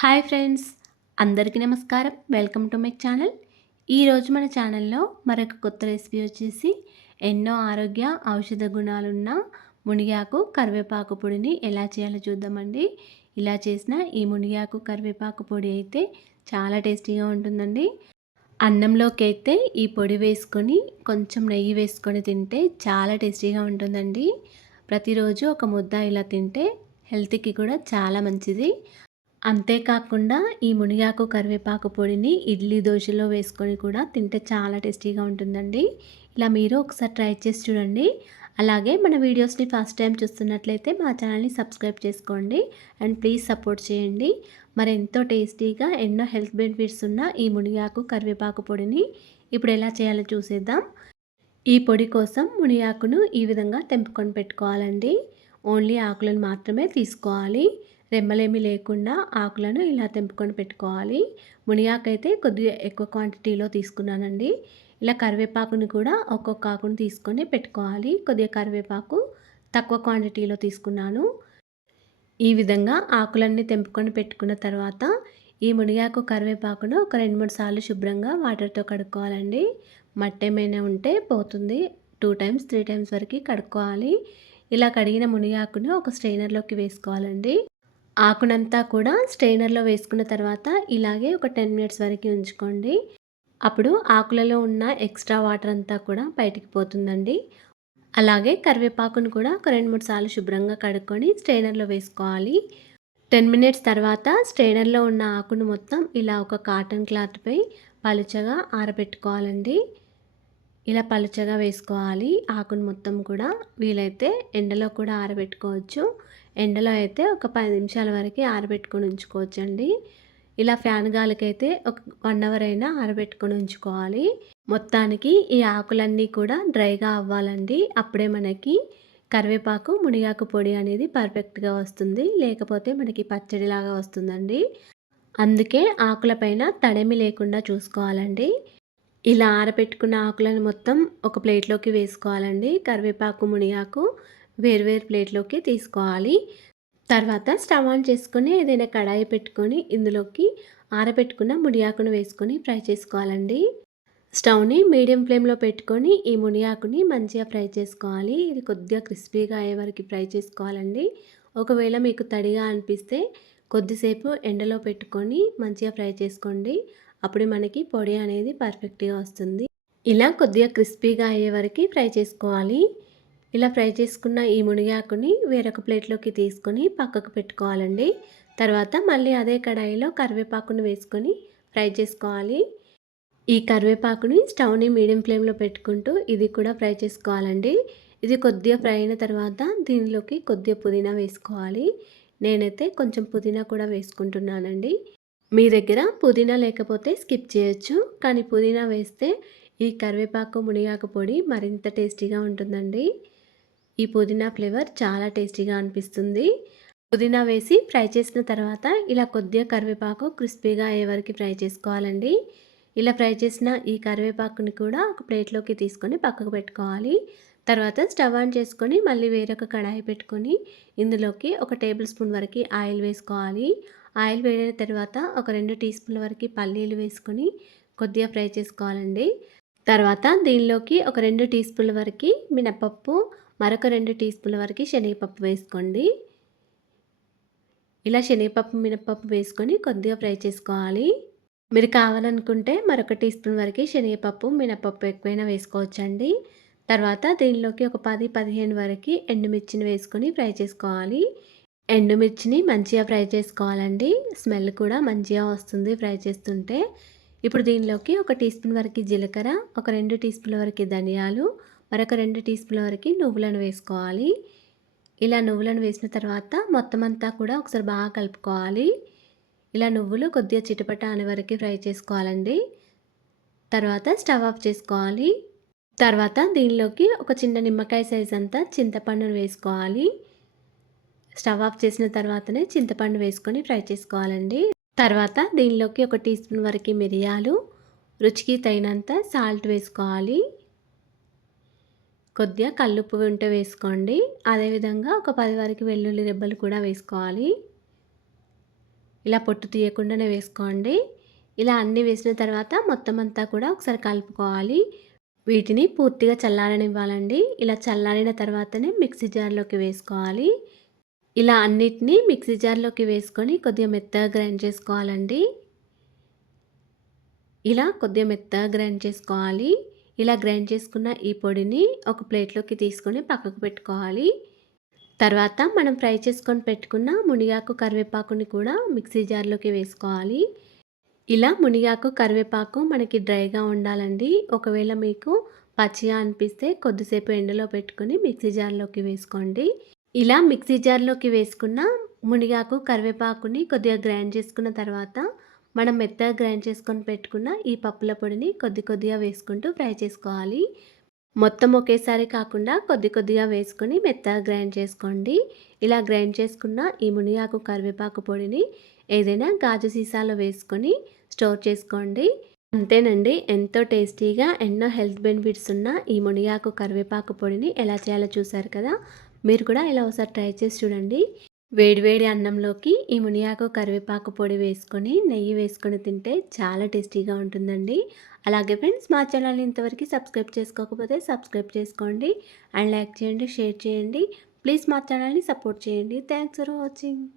Hi friends, అందరికీ నమస్కారం. Welcome to my channel. ఈరోజు మన ఛానల్లో మరొక కొత్త రెసిపీ వచ్చేసి ఎన్నో ఆరోగ్య ఔషధ గుణాలున్న మునిగాకు కరివేపాకు పొడిని ఎలా చేయాలో చూద్దామండి. ఇలా చేసిన ఈ మునిగాకు కరివేపాకు పొడి అయితే చాలా టేస్టీగా ఉంటుందండి. అన్నంలోకి అయితే ఈ పొడి వేసుకొని కొంచెం నెయ్యి వేసుకొని తింటే చాలా టేస్టీగా ఉంటుందండి. ప్రతిరోజు ఒక ముద్ద ఇలా తింటే హెల్త్కి కూడా చాలా మంచిది. అంతేకాకుండా ఈ మునిగాకు కరివేపాకు పొడిని ఇడ్లీ దోశలో వేసుకొని కూడా తింటే చాలా టేస్టీగా ఉంటుందండి. ఇలా మీరు ఒకసారి ట్రై చేసి చూడండి. అలాగే మన వీడియోస్ని ఫస్ట్ టైం చూస్తున్నట్లయితే మా ఛానల్ని సబ్స్క్రైబ్ చేసుకోండి అండ్ ప్లీజ్ సపోర్ట్ చేయండి. మరి ఎంతో టేస్టీగా ఎన్నో హెల్త్ బెనిఫిట్స్ ఉన్న ఈ మునిగాకు కరివేపాకు పొడిని ఇప్పుడు ఎలా చేయాలో చూసేద్దాం. ఈ పొడి కోసం మునిగాకును ఈ విధంగా తెంపుకొని పెట్టుకోవాలండి. ఓన్లీ ఆకులను మాత్రమే తీసుకోవాలి. రెమ్మలేమి లేకుండా ఆకులను ఇలా తెంపుకొని పెట్టుకోవాలి. మునిగాకు అయితే కొద్దిగా ఎక్కువ క్వాంటిటీలో తీసుకున్నానండి. ఇలా కరివేపాకుని కూడా ఒక్కొక్క ఆకును తీసుకొని పెట్టుకోవాలి. కొద్దిగా కరివేపాకు తక్కువ క్వాంటిటీలో తీసుకున్నాను. ఈ విధంగా ఆకులన్నీ తెంపుకొని పెట్టుకున్న తర్వాత ఈ మునిగాకు కరివేపాకును ఒక 2-3 సార్లు శుభ్రంగా వాటర్తో కడుక్కోవాలండి. మట్టి ఏమైనా ఉంటే పోతుంది. 2 టైమ్స్ 3 టైమ్స్ వరకు కడుక్కోవాలి. ఇలా కడిగిన మునిగాకును ఒక స్ట్రైనర్లోకి వేసుకోవాలండి. ఆకునంతా కూడా స్ట్రైనర్లో వేసుకున్న తర్వాత ఇలాగే ఒక 10 మినిట్స్ వరకు ఉంచుకోండి. అప్పుడు ఆకులలో ఉన్న ఎక్స్ట్రా వాటర్ అంతా కూడా బయటికి పోతుందండి. అలాగే కరివేపాకును కూడా ఒక 2-3 సార్లు శుభ్రంగా కడుక్కొని స్ట్రైనర్లో వేసుకోవాలి. 10 మినిట్స్ తర్వాత స్ట్రైనర్లో ఉన్న ఆకును మొత్తం ఇలా ఒక కాటన్ క్లాత్పై పలుచగా ఆరబెట్టుకోవాలండి. ఇలా పలుచగా వేసుకోవాలి ఆకును మొత్తం కూడా. వీలైతే ఎండలో కూడా ఆరబెట్టుకోవచ్చు. ఎండలో అయితే ఒక 10 నిమిషాల వరకు ఆరబెట్టుకొని ఉంచుకోవచ్చండి. ఇలా ఫ్యాన్ గాలికైతే ఒక 1 అవర్ అయినా ఆరబెట్టుకొని ఉంచుకోవాలి. మొత్తానికి ఈ ఆకులన్నీ కూడా డ్రైగా అవ్వాలండి. అప్పుడే మనకి కరివేపాకు మునిగాకు పొడి అనేది పర్ఫెక్ట్గా వస్తుంది. లేకపోతే మనకి పచ్చడిలాగా వస్తుందండి. అందుకే ఆకులపైన తడమి లేకుండా చూసుకోవాలండి. ఇలా ఆరబెట్టుకున్న ఆకులను మొత్తం ఒక ప్లేట్లోకి వేసుకోవాలండి. కరివేపాకు మునిగాకు వేరువేరు ప్లేట్లోకి తీసుకోవాలి. తర్వాత స్టవ్ ఆన్ చేసుకొని ఏదైనా కడాయి పెట్టుకొని ఇందులోకి ఆరబెట్టుకున్న మునిగాకును వేసుకొని ఫ్రై చేసుకోవాలండి. స్టవ్ని మీడియం ఫ్లేమ్లో పెట్టుకొని ఈ మునిగాకుని మంచిగా ఫ్రై చేసుకోవాలి. ఇది కొద్దిగా క్రిస్పీగా అయ్యే వరకు ఫ్రై చేసుకోవాలండి. ఒకవేళ మీకు తడిగా అనిపిస్తే కొద్దిసేపు ఎండలో పెట్టుకొని మంచిగా ఫ్రై చేసుకోండి. అప్పుడు మనకి పొడి అనేది పర్ఫెక్ట్గా వస్తుంది. ఇలా కొద్దిగా క్రిస్పీగా అయ్యే వరకు ఫ్రై చేసుకోవాలి. ఇలా ఫ్రై చేసుకున్న ఈ మునిగాకుని వేరొక ప్లేట్లోకి తీసుకొని పక్కకు పెట్టుకోవాలండి. తర్వాత మళ్ళీ అదే కడాయిలో కరివేపాకును వేసుకొని ఫ్రై చేసుకోవాలి. ఈ కరివేపాకుని స్టవ్ని మీడియం ఫ్లేమ్లో పెట్టుకుంటూ ఇది కూడా ఫ్రై చేసుకోవాలండి. ఇది కొద్దిగా ఫ్రై అయిన తర్వాత దీనిలోకి కొద్దిగా పుదీనా వేసుకోవాలి. నేనైతే కొంచెం పుదీనా కూడా వేసుకుంటున్నానండి. మీ దగ్గర పుదీనా లేకపోతే స్కిప్ చేయొచ్చు. కానీ పుదీనా వేస్తే ఈ కరివేపాకు మునిగాకు పొడి మరింత టేస్టీగా ఉంటుందండి. ఈ పుదీనా ఫ్లేవర్ చాలా టేస్టీగా అనిపిస్తుంది. పుదీనా వేసి ఫ్రై చేసిన తర్వాత ఇలా కొద్దిగా కరివేపాకు క్రిస్పీగా అయ్యే వరకు ఫ్రై చేసుకోవాలండి. ఇలా ఫ్రై చేసిన ఈ కరివేపాకుని కూడా ఒక ప్లేట్లోకి తీసుకొని పక్కకు పెట్టుకోవాలి. తర్వాత స్టవ్ ఆన్ చేసుకొని మళ్ళీ వేరొక కడాయి పెట్టుకొని ఇందులోకి ఒక టేబుల్ స్పూన్ వరకు ఆయిల్ వేసుకోవాలి. ఆయిల్ వేడిన తర్వాత ఒక 2 టీ స్పూన్ల వరకు పల్లీలు వేసుకొని కొద్దిగా ఫ్రై చేసుకోవాలండి. తర్వాత దీనిలోకి ఒక 2 టీ స్పూన్ల వరకు మినపప్పు, మరొక 2 టీ స్పూన్ల వరకు శనగపప్పు వేసుకోండి. ఇలా శనగపప్పు మినపప్పు వేసుకొని కొద్దిగా ఫ్రై చేసుకోవాలి. మీరు కావాలనుకుంటే మరొక టీ స్పూన్ వరకు శనగపప్పు మినపప్పు ఎక్కువైనా వేసుకోవచ్చండి. తర్వాత దీనిలోకి ఒక 10-15 వరకు ఎండుమిర్చిని వేసుకొని ఫ్రై చేసుకోవాలి. ఎండుమిర్చిని మంచిగా ఫ్రై చేసుకోవాలండి. స్మెల్ కూడా మంచిగా వస్తుంది ఫ్రై చేస్తుంటే. ఇప్పుడు దీనిలోకి ఒక టీ స్పూన్ వరకు జీలకర్ర, ఒక 2 టీ స్పూన్ల వరకు ధనియాలు, మరొక 2 టీ స్పూన్ల వరకు నువ్వులను వేసుకోవాలి. ఇలా నువ్వులను వేసిన తర్వాత మొత్తం అంతా కూడా ఒకసారి బాగా కలుపుకోవాలి. ఇలా నువ్వులు కొద్దిగా చిటపట అనే వరకు ఫ్రై చేసుకోవాలండి. తర్వాత స్టవ్ ఆఫ్ చేసుకోవాలి. తర్వాత దీనిలోకి ఒక చిన్న నిమ్మకాయ సైజ్ అంతా చింతపండును వేసుకోవాలి. స్టవ్ ఆఫ్ చేసిన తర్వాతనే చింతపండు వేసుకొని ఫ్రై చేసుకోవాలండి. తర్వాత దీనిలోకి ఒక టీ స్పూన్ వరకు మిరియాలు, రుచికి తగినంత సాల్ట్ వేసుకోవాలి. కొద్దిగా కల్లుప్పు ఉంటే వేసుకోండి. అదేవిధంగా ఒక 10 వరకు వెల్లుల్లి రెబ్బలు కూడా వేసుకోవాలి. ఇలా పొట్టు తీయకుండానే వేసుకోండి. ఇలా అన్నీ వేసిన తర్వాత మొత్తం అంతా కూడా ఒకసారి కలుపుకోవాలి. వీటిని పూర్తిగా చల్లారనివ్వాలండి. ఇలా చల్లారిన తర్వాతనే మిక్సీ జార్‌లోకి వేసుకోవాలి. ఇలా అన్నిటిని మిక్సీ జార్‌లోకి వేసుకొని కొద్దిగా మెత్తగా గ్రైండ్ చేసుకోవాలండి. ఇలా కొద్దిగా మెత్తగా గ్రైండ్ చేసుకోవాలి. ఇలా గ్రైండ్ చేసుకున్న ఈ పొడిని ఒక ప్లేట్‌లోకి తీసుకొని పక్కకు పెట్టుకోవాలి. తర్వాత మనం ఫ్రై చేసుకొని పెట్టుకున్న మునిగాకు, కరివేపాకుని కూడా మిక్సీ జార్‌లోకి వేసుకోవాలి. ఇలా మునిగాకు, కరివేపాకు మనకి డ్రైగా ఉండాలండి. ఒకవేళ మీకు పచ్చిగా అనిపిస్తే కొద్దిసేపు ఎండలో పెట్టుకొని మిక్సీ జార్‌లోకి వేసుకోండి. ఇలా మిక్సీ జార్‌లోకి వేసుకున్న మునిగాకు, కరివేపాకుని కొద్దిగా గ్రైండ్ చేసుకున్న తర్వాత మనం మెత్తగా గ్రైండ్ చేసుకొని పెట్టుకున్న ఈ పప్పుల పొడిని కొద్దిగా వేసుకుంటూ ఫ్రై చేసుకోవాలి. మొత్తం ఒకేసారి కాకుండా కొద్దిగా వేసుకొని మెత్తగా గ్రైండ్ చేసుకోండి. ఇలా గ్రైండ్ చేసుకున్న ఈ మునిగాకు, కరివేపాకు పొడిని ఏదైనా గాజు సీసాలో వేసుకొని స్టోర్ చేసుకోండి. అంతేనండి. ఎంతో టేస్టీగా ఎన్నో హెల్త్ బెనిఫిట్స్ ఉన్న ఈ మునిగాకు, కరివేపాకు పొడిని ఎలా చేయాలో చూసారు కదా! మీరు కూడా ఇలా ఒకసారి ట్రై చేసి చూడండి. వేడి వేడి అన్నంలోకి ఈ మునిగాకు, కరివేపాకు పొడి వేసుకొని నెయ్యి వేసుకొని తింటే చాలా టేస్టీగా ఉంటుందండి. అలాగే ఫ్రెండ్స్, మా ఛానల్ని ఇంతవరకు సబ్స్క్రైబ్ చేసుకోకపోతే సబ్స్క్రైబ్ చేసుకోండి అండ్ లైక్ చేయండి, షేర్ చేయండి. ప్లీజ్ మా ఛానల్ని సపోర్ట్ చేయండి. Thanks for watching.